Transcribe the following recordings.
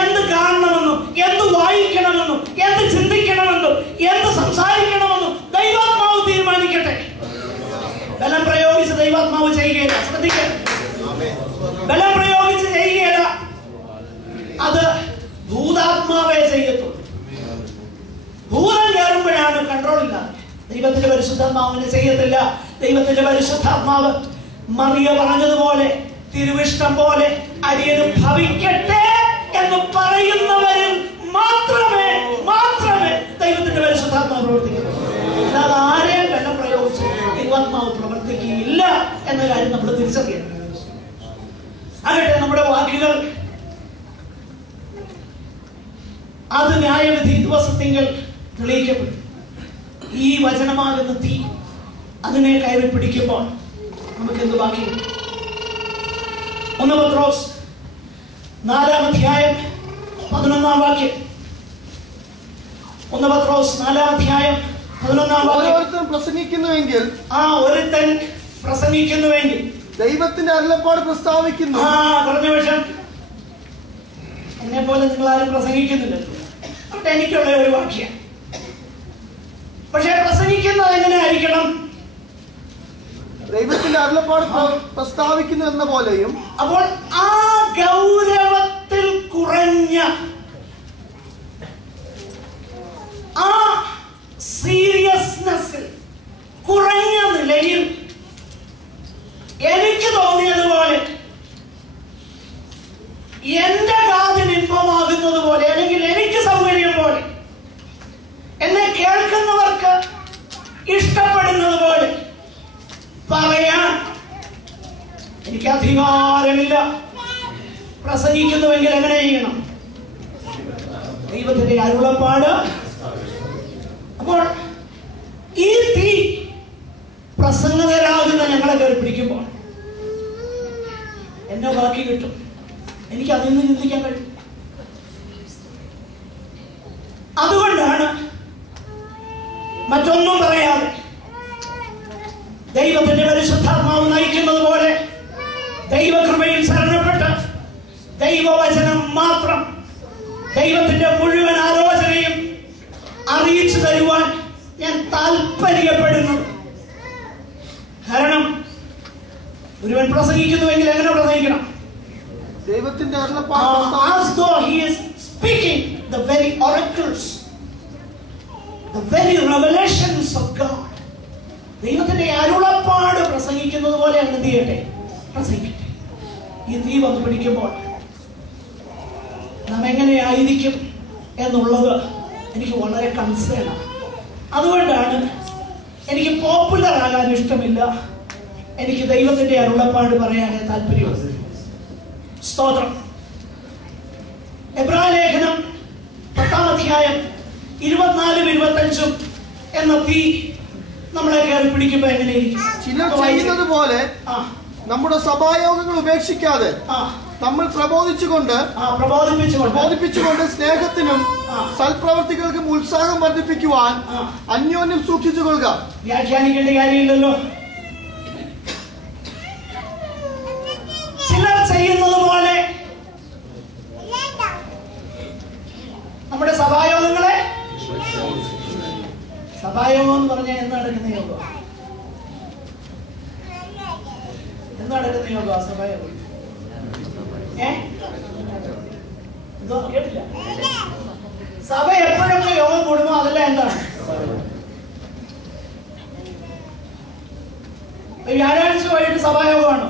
എന്ത് കാണണമെന്നും എന്ത് വായിക്കണമെന്നും എന്ത് ചിന്തിക്കണമെന്നും എന്ത് സംസാരിക്കണമെന്നും ദൈവാത്മാവ് തീരുമാനിക്കട്ടെ. ബലം പ്രയോഗിച്ച് ദൈവാത്മാവ് ചെയ്യുകയില്ല. ശ്രദ്ധിക്കുക, ബലം പ്രയോഗിച്ച് ചെയ്യുകയില്ല. അത് ഭൂതാത്മാവേ ചെയ്യത്തുള്ളൂ. ഭൂതം കയറുമ്പോഴാണ് കൺട്രോൾ ഇല്ലാതെ. ദൈവത്തിന്റെ പരിശുദ്ധാത്മാവിനെ ചെയ്യത്തില്ല. ദൈവത്തിന്റെ പരിശുദ്ധാത്മാവ് മറിയ പറഞ്ഞതുപോലെ തിരുവിഷ്ടം പോലെ അടിയന് ഭവിക്കട്ടെ എന്ന് പറയുന്നവരിൽ മാത്രമേ ദൈവത്തിന്റെ പരിശുദ്ധാത്മാവ് പ്രവർത്തിക്കൂ. അല്ലാതെ ആരെയും ബലം പ്രയോഗിച്ച് ദൈവാത്മാവ് പ്രവർത്തിക്കുകയില്ല എന്ന കാര്യം നമ്മൾ തിരിച്ചറിയണം. ആകട്ടെ, നമ്മുടെ വാക്കുകൾ അത് ന്യായവിധി ദിവസത്തിങ്കൽ തെളിയിക്കപ്പെട്ടു. ഈ വചനമാകുന്ന തീ അതിനെ കയറി പിടിക്കുമ്പോൾ നമുക്ക് എന്ത് ബാക്കി? 1 പത്രോസ് 4-ാം അധ്യായം 11-ാം വാക്യം. 1 പത്രോസ് 4-ാം അധ്യായം 11-ാം വാക്യം. ഒരുത്തൻ പ്രസംഗിക്കുന്നുവെങ്കിൽ ദൈവത്തിന്റെ അരുളപ്പാട് പ്രസ്താവിക്കുന്നു. പറഞ്ഞ പക്ഷം എന്നെ പോലെ നിങ്ങൾ ആരും പ്രസംഗിക്കുന്നില്ലല്ലോ. അവിടെ എനിക്കുള്ള ഒരു വാക്യം. പക്ഷെ പ്രസംഗിക്കുന്നത് എങ്ങനെ ആയിരിക്കണം? ദൈവത്തിന്റെ അരുളപ്പാട് പ്രസ്താവിക്കുന്നു എന്ന പോലെയും. അപ്പോൾ ആ ഗൗരവത്തിൽ കുറഞ്ഞ, ആ സീരിയസ്നെസ്സിൽ കുറഞ്ഞ നിലയിൽ എനിക്ക് തോന്നിയതുപോലെ, എന്റെ കാതിന് ഇമ്പമാകുന്നത് പോലെ, അല്ലെങ്കിൽ എനിക്ക് സൗകര്യം പോലെ, എന്നെ കേൾക്കുന്നവർക്ക് ഇഷ്ടപ്പെടുന്നത് പോലെ പറയാൻ എനിക്ക് അധികാരമില്ല. പ്രസംഗിക്കുന്നുവെങ്കിൽ എങ്ങനെ ചെയ്യണം? ദൈവത്തിന്റെ അരുളപ്പാട്. അപ്പോൾ ഈ തീ പ്രസംഗകരാകുന്ന ഞങ്ങളെ കയറി പിടിക്കുമ്പോൾ എന്നെ ബാക്കി കിട്ടും. എനിക്ക് അതിൽ നിന്ന് ചിന്തിക്കാൻ കഴിയും. അതുകൊണ്ടാണ് മറ്റൊന്നും പറയാതെ ദൈവത്തിന്റെ പരിശുദ്ധാത്മാവ് നയിക്കുന്നത് പോലെ ദൈവകൃപയിൽ ശരണപ്പെട്ട് ദൈവവചനം മാത്രം, ദൈവത്തിന്റെ മുഴുവൻ ആലോചനയും അറിയിച്ചു തരുവാൻ ഞാൻ താല്പര്യപ്പെടുന്നത്. കാരണം ഒരുവൻ പ്രസംഗിക്കുന്നുവെങ്കിൽ എങ്ങനെ പ്രസംഗിക്കണം? ദൈവത്തിന്റെ as though he is speaking the very oracles, the very revelations of God. ദൈവത്തിന്റെ അരുളപ്പാട് പ്രസംഗിക്കുന്നത് പോലെ എന്ത് ചെയ്യട്ടെ? പ്രസംഗിക്കട്ടെ. ഈ തീ വന്ന് പിടിക്കുമ്പോൾ നാം എങ്ങനെയായിരിക്കും എന്നുള്ളത് എനിക്ക് വളരെ കൺസേൺ ആണ്. അതുകൊണ്ടാണ് എനിക്ക് പോപ്പുലർ ആകാൻ ഇഷ്ടമില്ല. എനിക്ക് ദൈവത്തിന്റെ അരുളപ്പാട് പറയാനേ താല്പര്യമുള്ളൂ. സ്തോത്രം. എബ്രായ ലേഖനം 10-ാം അധ്യായം 24-25 എന്ന തീ നമ്മളെ കയറി പിടിക്കുമ്പോ എങ്ങനെയിരിക്കും? ചിലർ ചെയ്യുന്നത് പോലെ നമ്മുടെ സഭായോഗങ്ങൾ ഉപേക്ഷിക്കാതെ നമ്മൾ പ്രബോധിപ്പിച്ചുകൊണ്ട് സ്നേഹത്തിനും സൽപ്രവർത്തികൾക്കും ഉത്സാഹം വർദ്ധിപ്പിക്കുവാൻ അന്യോന്യം സൂക്ഷിച്ചു കൊള്ളുക. വ്യാഖ്യാനിക്കേണ്ട കാര്യമില്ലല്ലോ. ചിലർ ചെയ്യുന്നത് പോലെ നമ്മുടെ സഭായോഗങ്ങളെ, സഭായോഗം എന്ന് പറഞ്ഞാൽ എന്ന് നടക്കുന്ന യോഗം, എന്ന് നടക്കുന്ന യോഗ സഭായോഗം. എന്തോ കേട്ടില്ല. സഭ എപ്പോഴൊക്കെ യോഗം കൂടുമോ അതെല്ലാം എന്താണ്? വ്യാഴാഴ്ച വൈകിട്ട് സഭായോഗമാണോ?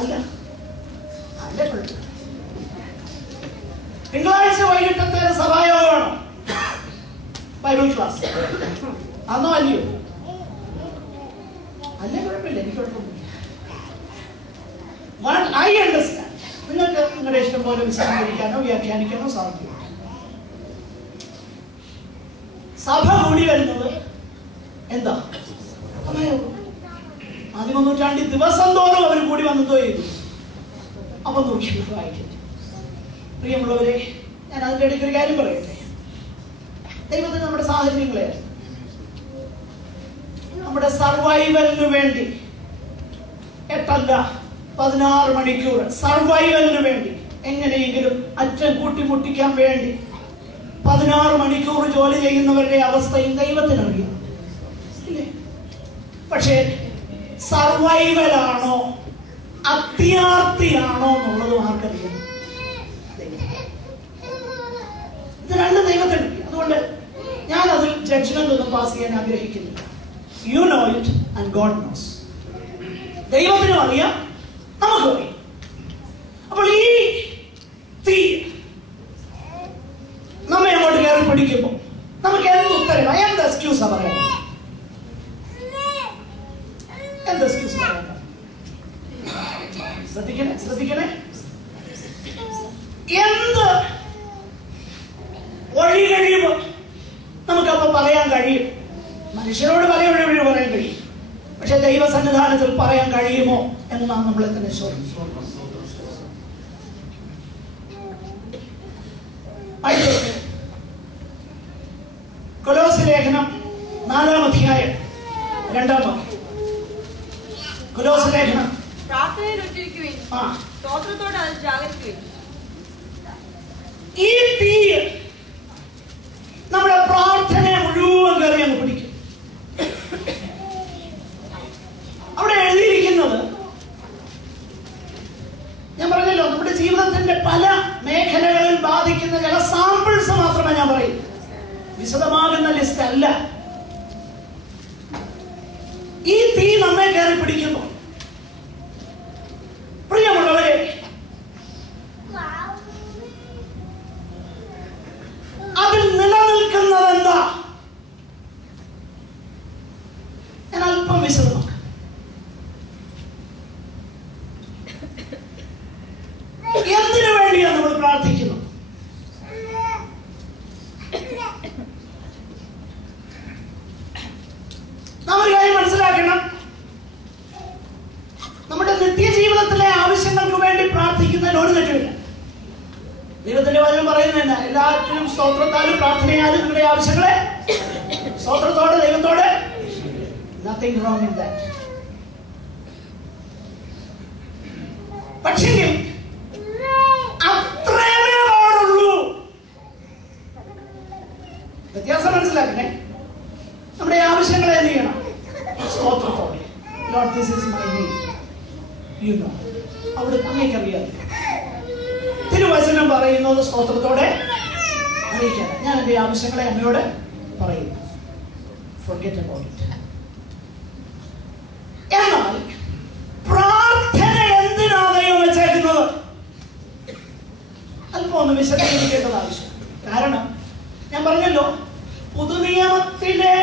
അല്ല. തിങ്കളാഴ്ച വൈകിട്ടത്തെ സഭായോഗമാണോ? ബൈബിൾ ക്ലാസ് അന്നോ? അല്ലയോ? അല്ലേ? കുഴപ്പമില്ല, എനിക്ക് കുഴപ്പമില്ല. I understand. നിങ്ങൾക്ക് നിങ്ങളുടെ ഇഷ്ടം പോലെ വിശദീകരിക്കാനോ വ്യാഖ്യാനിക്കാനോ സാധിക്കും. സഭ കൂടി വരുന്നത് എന്താ? ആദ്യ നൂറ്റാണ്ടിൽ ദിവസം തോറും അവർ കൂടി വന്നതോ ചെയ്തു. അപ്പൊ നോക്കി വായിക്കട്ടെ. പ്രിയമുള്ളവരെ, ഞാൻ അതിൻ്റെ ഇടയ്ക്ക് ഒരു കാര്യം പറയട്ടെ. ദൈവത്തിന് നമ്മുടെ സാഹചര്യങ്ങളെ, നമ്മുടെ സർവൈവലിന് വേണ്ടി 8 അല്ല 16 മണിക്കൂർ സർവൈവലിന് വേണ്ടി എങ്ങനെയെങ്കിലും അറ്റം കൂട്ടിമുട്ടിക്കാൻ വേണ്ടി 16 മണിക്കൂർ ജോലി ചെയ്യുന്നവരുടെ അവസ്ഥയും ദൈവത്തിനറിയാം. പക്ഷേ സർവൈവലാണോ അത്യാർത്തിയാണോ എന്നുള്ളത് ആർക്കറിയാം? ഇത് രണ്ട് ദൈവത്തിന്. അതുകൊണ്ട് ഞാൻ അതിൽ ജഡ്ജ്മെന്റ് ഒന്നും പാസ് ചെയ്യാൻ ആഗ്രഹിക്കുന്നില്ല. You know it and God nose. ദൈവത്തിനും അറിയാം, നമുക്കും അറിയാം. അപ്പോൾ ഈ തീ നമ്മെ അങ്ങോട്ട് കയറി പിടിക്കുമ്പോൾ നമുക്ക് എന്ത് ഉത്തരം, എന്ത് എക്സ്ക്യൂസാ പറയാം? എന്ത് എക്സ്ക്യൂസ് പറയാം? ശ്രദ്ധിക്കണേ. എന്ത് ഒഴികഴിവ് നമുക്കപ്പോ പറയാൻ കഴിയും? മനുഷ്യരോട് പറയാൻ കഴിയും, പക്ഷെ ദൈവസന്നിധാനത്തിൽ പറയാൻ കഴിയുമോ എന്ന് നാം നമ്മളെ തന്നെ ചോദിച്ചു. കൊലോസ്യ ലേഖനം 4-ാം അധ്യായം 2-ാം വാക്യം. കൊലോസ്യ ലേഖനം ഈ തീ നമ്മുടെ പ്രാർത്ഥനയെ മുഴുവൻ കയറി അങ്ങ് പിടിക്കും. അവിടെ എഴുതിയിരിക്കുന്നത് ഞാൻ പറഞ്ഞല്ലോ, നമ്മുടെ ജീവിതത്തിന്റെ പല മേഖലകളിൽ ബാധിക്കുന്ന ചില സാമ്പിൾസ് മാത്രമേ ഞാൻ പറയൂ, വിശദമാകുന്ന ലിസ്റ്റ് അല്ല. ഈ തീ നമ്മെ കയറി പിടിക്കുന്നു. പ്രിയമുള്ളവരെ, അതിൽ നിലനിൽക്കുന്നത് എന്താ? ഞാൻ അല്പം വിശദമാക്കാം. എന്തിനു വേണ്ടിയാണ് നമ്മൾ പ്രാർത്ഥിക്കുന്നത്? നമ്മൾ കാര്യം മനസ്സിലാക്കണം. നമ്മുടെ നിത്യജീവിതത്തിലെ ആവശ്യങ്ങൾക്ക് വേണ്ടി പ്രാർത്ഥിക്കുന്നതിന് ഒരു തെറ്റുമില്ല. ദൈവത്തിന്റെ വചനം പറയുന്നതന്നെ, എല്ലാറ്റിനും സ്തോത്രത്താലും പ്രാർത്ഥനയാലും നിങ്ങളുടെ ആവശ്യങ്ങളെ സ്തോത്രത്തോടെ ദൈവത്തോടെ. Nothing wrong in that. പക്ഷേ അത്രേ പാടുള്ളൂ. വ്യത്യാസം മനസ്സിലാക്കണേ. നമ്മുടെ ആവശ്യങ്ങളെ എന്ത് ചെയ്യണം? സ്തോത്രത്തോടെ. Lord, this is my need. You know. അവിടെ അങ്ങേക്കറിയാം. തിരുവചനം പറയുന്നത് സ്തോത്രത്തോടെ അറിയിക്കണം. ഞാൻ എൻ്റെ ആവശ്യങ്ങളെ അമ്മയോട് പറയുന്നു. Forget about it. എന്നാൽ പ്രാർത്ഥന എന്തിനാണ് ദൈവം വെച്ചേക്കുന്നത്? അല്പം ഒന്ന് വിശദീകരിക്കേണ്ടത് ആവശ്യം. കാരണം ഞാൻ പറഞ്ഞല്ലോ, പുതുനിയമത്തിലെ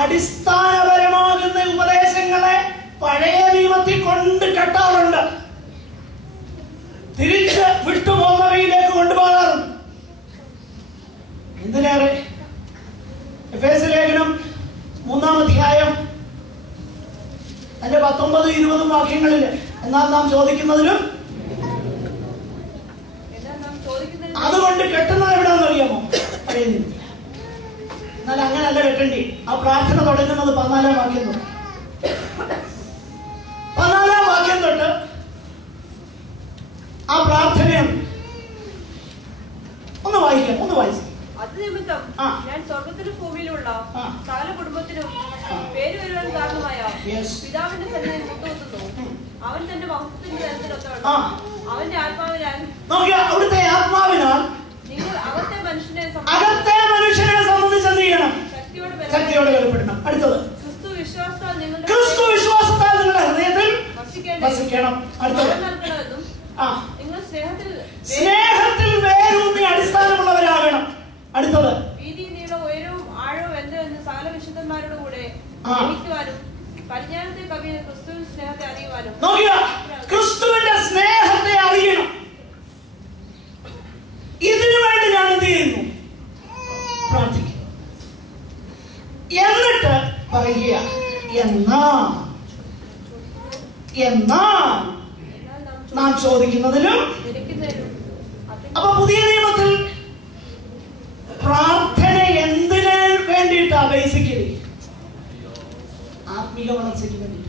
അടിസ്ഥാനപരമാകുന്ന ഉപദേശങ്ങളെ പഴയ നിയമത്തിൽ കൊണ്ട് കെട്ടാറുണ്ട്, തിരിച്ച് വിട്ടുപോകുന്നവയിലേക്ക് കൊണ്ടുപോകാറുണ്ട്. എന്തിനേറെ എഫേസ്യ ലേഖനം 3-ാം അധ്യായം അതിന്റെ 19-20 വാക്യങ്ങളിൽ, എന്നാൽ നാം ചോദിക്കുന്നതിനും അതുകൊണ്ട് കെട്ടുന്നത് എവിടാന്ന് അറിയാമോ? പറയുന്നില്ല. എന്നാൽ അങ്ങനല്ല കെട്ടേണ്ടി. ആ പ്രാർത്ഥന തുടങ്ങുന്നത് 14-ാം വാക്യം തൊട്ട്. 14-ാം വാക്യം തൊട്ട് ആ പ്രാർത്ഥനയും ഒന്ന് വായിക്കാം. ഒന്ന് വായിച്ചു. അത് നിമിത്തം ഞാൻ സ്വർഗത്തിലും ഭൂമിയിലുള്ള സകല കുടുംബത്തിനും പേര് വരുവാൻ കാരണമായ പിതാവിന്റെ സന്നിധിയിൽ മുട്ടുകുത്തുന്നു. അവൻ തന്റെ മഹത്വത്തിന്റെ തരത്തിലൊത്തവണ്ണം അവന്റെ ആത്മാവിനാൽ അവിടുത്തെ ആത്മാവിനാൽ നിങ്ങൾ അകത്തെ മനുഷ്യനെ സംബന്ധിച്ച് എന്ത് ചെയ്യണം? ശക്തിയോടെ വെളിപ്പെടണം. അടുത്തത്, ക്രിസ്തു വിശ്വാസത്താൽ നിങ്ങളുടെ ഹൃദയത്തിൽ വസിക്കണം. അടുത്തത്, നിങ്ങൾ സ്നേഹത്തിൽ വേരൂന്നി അടിസ്ഥാനമുള്ളവരാകണം. അടുത്തത്, വീതി നീളം ഉയരവും ആഴവും എന്തെന്ന് സകല വിശുദ്ധന്മാരുടെ കൂടെ ഗ്രഹിക്കുവാനും പരിജ്ഞാനത്തെ കവിയുന്ന ക്രിസ്തുവിന്റെ സ്നേഹത്തെ അറിയുവാനും. നോക്കുക, ക്രിസ്തുവിന്റെ സ്നേഹത്തെ അറിയണം. ഇതിനു വേണ്ടി ഞാൻ എന്ത് ചെയ്യുന്നു? പ്രാർത്ഥിക്കുന്നു. എന്നിട്ട് പറയുക, എന്നാ നാം ചോദിക്കുന്നതിലും. അപ്പൊ പുതിയ നിയമത്തിൽ പ്രാർത്ഥന എന്തിനു വേണ്ടിയിട്ടാ? ബേസിക്കലി ആത്മീക വളർച്ചയ്ക്ക് വേണ്ടി.